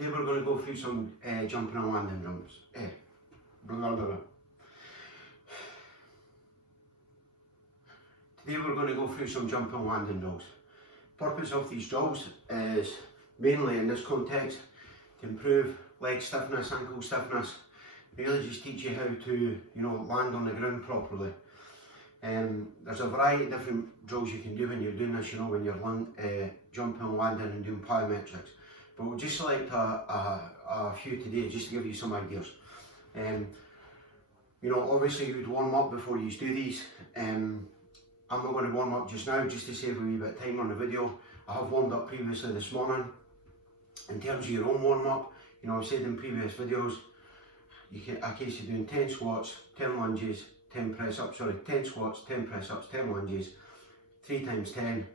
Today we're going to go through some jumping and landing jumps. Blah, blah, blah. Today we're going to go through some jumping and landing drills. Purpose of these drills is mainly in this context to improve leg stiffness, ankle stiffness, really just teach you how to, land on the ground properly. There's a variety of different drills you can do when you're doing this, when you're jumping and landing and doing plyometrics. But we'll just select a few today just to give you some ideas. Obviously you would warm up before you do these. I'm not going to warm up just now, just to save a wee bit of time on the video. I have warmed up previously this morning. In terms of your own warm up, I've said in previous videos, a case of doing 10 squats, 10 lunges, 10 press-ups, 10 squats, 10 press-ups, 10 lunges, 3 times 10.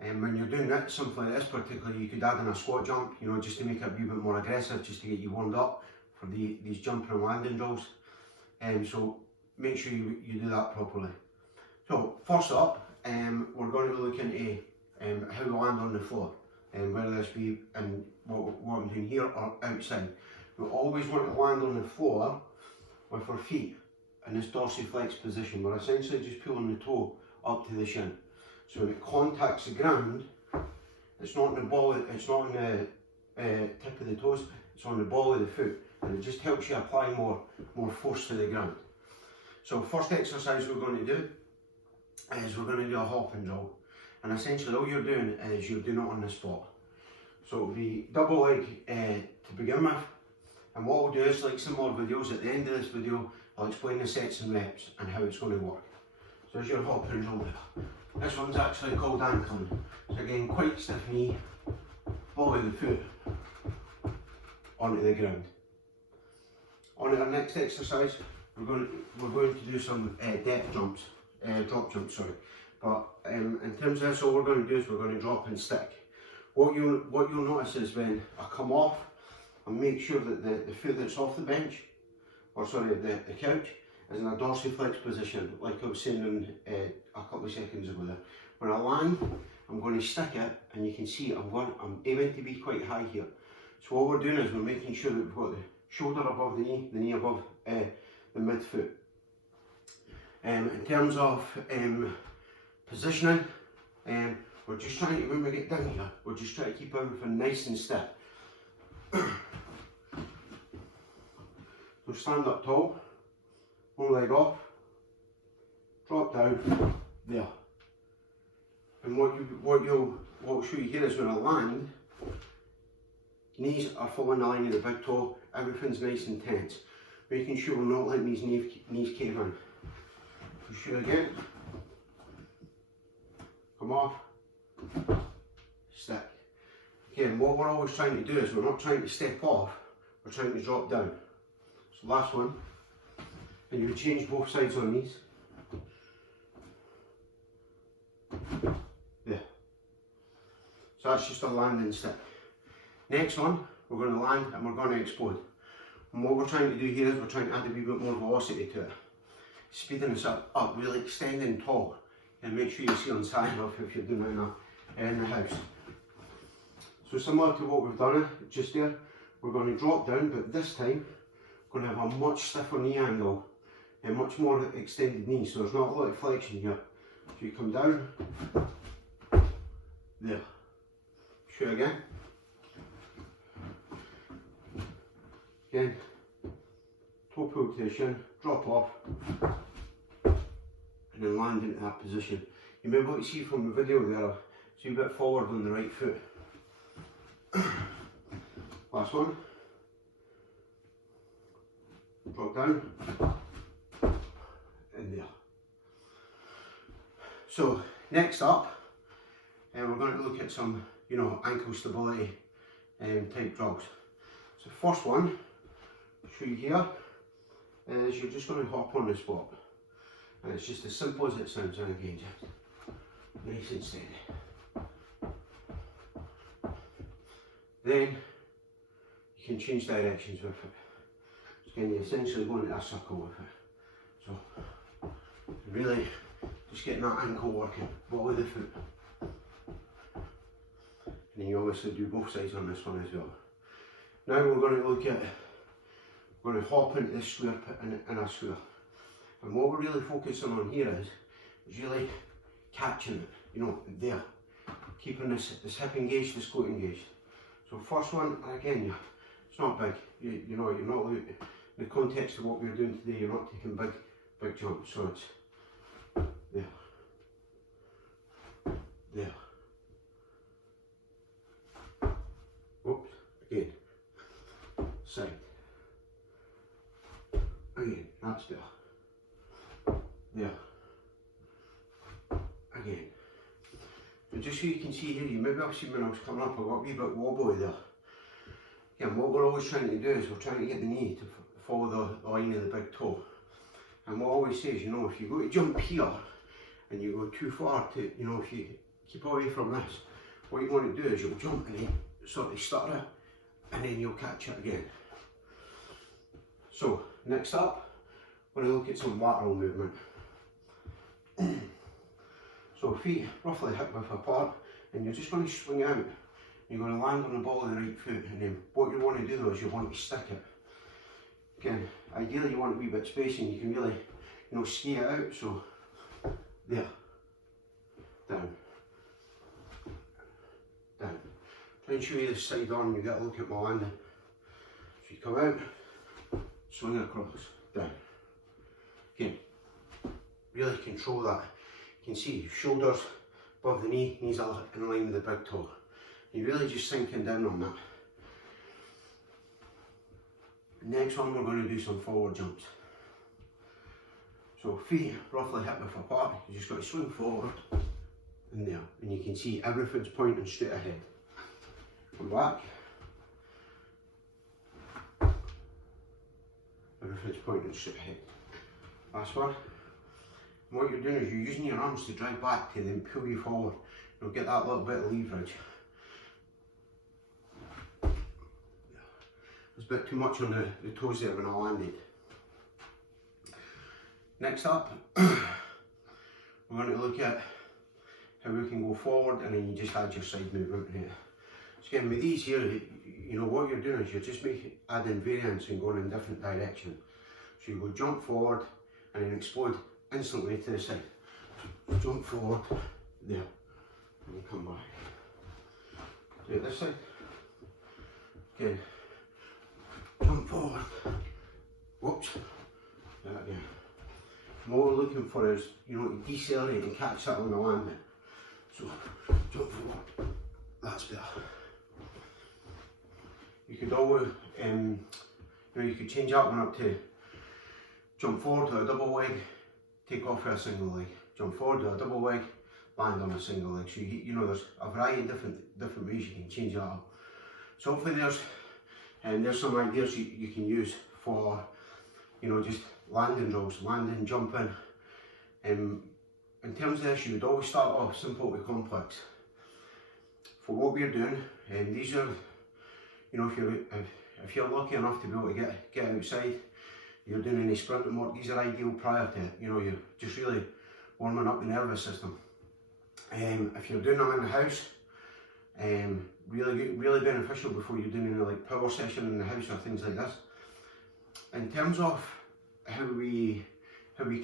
And when you're doing that, something like this particularly, you could add in a squat jump, just to make it a wee bit more aggressive, just to get you warmed up for these jumping and landing drills. So make sure you do that properly. So first up, we're going to look into how to land on the floor, whether this be in what I'm doing here or outside. We always want to land on the floor with our feet in this dorsiflex position. We're essentially just pulling the toe up to the shin. So when it contacts the ground, it's not on the ball, it's not on the tip of the toes, it's on the ball of the foot, and it just helps you apply more force to the ground. So first exercise we're going to do is we're going to do a hopping drill, and essentially all you're doing is you're doing it on the spot. So it'll be double leg to begin with, and what we'll do is, like some more videos, at the end of this video I'll explain the sets and reps and how it's going to work. So there's your hopping drill there. This one's actually called ankling. So again, quite stiff knee, ball of the foot onto the ground. On our next exercise, we're going to do some depth jumps, drop jumps, sorry. But in terms of this, all we're going to do is we're going to drop and stick. What you'll notice is when I come off, I make sure that the foot that's off the bench, or sorry, the couch, is in a dorsiflex position, like I was saying a couple of seconds ago there. When I land, I'm going to stick it, and you can see I'm aiming to be quite high here. So what we're doing is we're making sure that we've got the shoulder above the knee above the midfoot. In terms of positioning, we're just trying to, when we get down here, we're just trying to keep everything nice and stiff. So stand up tall, one leg off, drop down, there. And what will show you here is when I land, knees are following the line of the big toe, everything's nice and tense, making sure we're not letting these knees cave in. Push it again, come off, stick. Again, what we're always trying to do is we're not trying to step off, we're trying to drop down. So last one, and you would change both sides on these. There. So that's just a landing stick. Next one, we're going to land and we're going to explode. And what we're trying to do here is we're trying to add a wee bit more velocity to it. Speeding this up, really extending tall. And make sure you see on side off if you're doing it in the house. So similar to what we've done just there, we're going to drop down, but this time we're going to have a much stiffer knee angle and much more extended knee, so there's not a lot of flexion here. So you come down, there, shoot again, toe pull to the shin, drop off, and then land into that position. You'll be able to see from the video there, it's a bit forward on the right foot. Last one. Drop down, and there. So next up, we're going to look at some, ankle stability type drills. So first one, I'll show you here, is you're just going to hop on the spot, and it's just as simple as it sounds. And again, just nice and steady. Then you can change directions with it. Again, you essentially go into a circle with it. So really just getting that ankle working, ball of the foot. And then you obviously do both sides on this one as well. Now we're going to look at, we're going to hop into this square in a square. And what we're really focusing on here is really catching it, you know, there. Keeping this hip engaged, this glute engaged. So first one, again, it's not big. You know, you're not, in the context of what we're doing today, you're not taking big jumps. So it's there, there. Oops, again, side. Again, that's there. There. Again. And just so you can see here, you maybe have seen when I was coming up, I got a wee bit wobbly there. Again, what we're always trying to do is we're trying to get the knee to follow the line of the big toe. And what I always say is, you know, if you go to jump here and you go too far to, you know, if you keep away from this, what you want to do is you'll jump and then sort of stutter it and then you'll catch it again. So, next up, we're going to look at some lateral movement. So feet roughly hip width apart, and you're just going to swing out. You're going to land on the ball of the right foot, and then what you want to do though is you want to stick it. Again, ideally you want a wee bit of spacing, you can really, you know, ski it out, so there, down, down. Try and show you this side on, you get a look at my landing. So you come out, swing across, down. Again, really control that. You can see shoulders above the knee, knees are in line with the big toe. You're really just sinking down on that. Next one, we're going to do some forward jumps. So feet roughly hip width apart, you just got to swing forward and there, and you can see everything's pointing straight ahead. Come back. Everything's pointing straight ahead. Last one. And what you're doing is you're using your arms to drive back to then pull you forward. You'll get that little bit of leverage. There's a bit too much on the toes there when I landed. Next up, we're going to look at how we can go forward and then you just add your side movement in it. So again, with these here, you know what you're doing is you're just adding variance and going in different directions. So you go jump forward and then explode instantly to the side. So jump forward, there, and you come back. Do it this side. Again, jump forward, whoops, that again. And what we're looking for is, you know, to decelerate and catch that on the landing. So, jump forward, that's better. You could always, you know, you could change that one up to jump forward to a double leg, take off with a single leg. Jump forward to a double leg, land on a single leg. So you know, there's a variety of different ways you can change that up. So hopefully there's some ideas you can use for, you know, just landing drills, landing, jumping. In terms of this, you would always start off simple to complex. For what we're doing, and these are, you know, if you're lucky enough to be able to get outside, you're doing any sprinting work, these are ideal prior to it. You know, you're just really warming up the nervous system. If you're doing them in the house, really beneficial before you're doing any like power session in the house or things like this. In terms of how we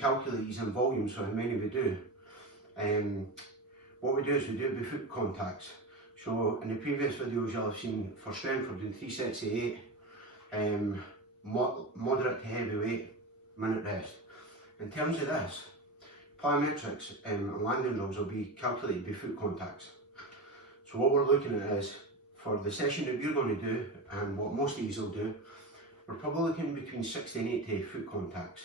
calculate these in volume, so how many we do, what we do is we do it by foot contacts. So in the previous videos you'll have seen for strength we're doing 3 sets of 8, moderate to heavy weight, minute rest. In terms of this, plyometrics and landing drills will be calculated by foot contacts. So what we're looking at is, for the session that we're going to do, and what most of these will do, we're probably looking between 60 and 80 foot contacts.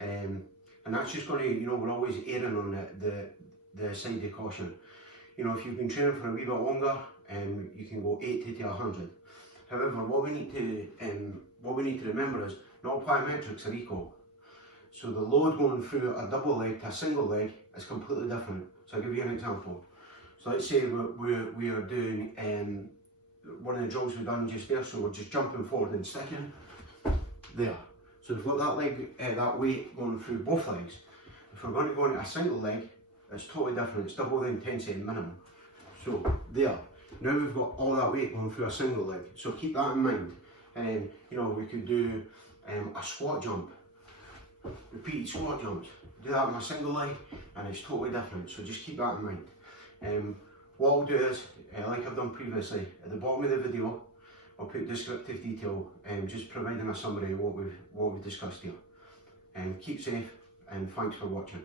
And that's just going to, you know, we're always erring on the side of caution. You know, if you've been training for a wee bit longer, you can go 80 to 100. However, what we need to remember is not all plyometrics are equal. So the load going through a double leg to a single leg is completely different. So I'll give you an example. So let's say we are doing one of the drills we've done just there. So we're just jumping forward and sticking there. So we've got that leg, that weight going through both legs. If we're going to go into a single leg, it's totally different. It's double the intensity minimum. So there. Now we've got all that weight going through a single leg. So keep that in mind. And then, you know, we could do a squat jump, repeated squat jumps. Do that on a single leg and it's totally different, so just keep that in mind. What I'll do is, like I've done previously, at the bottom of the video I'll put descriptive detail, just providing a summary of what we've discussed here. Keep safe and thanks for watching.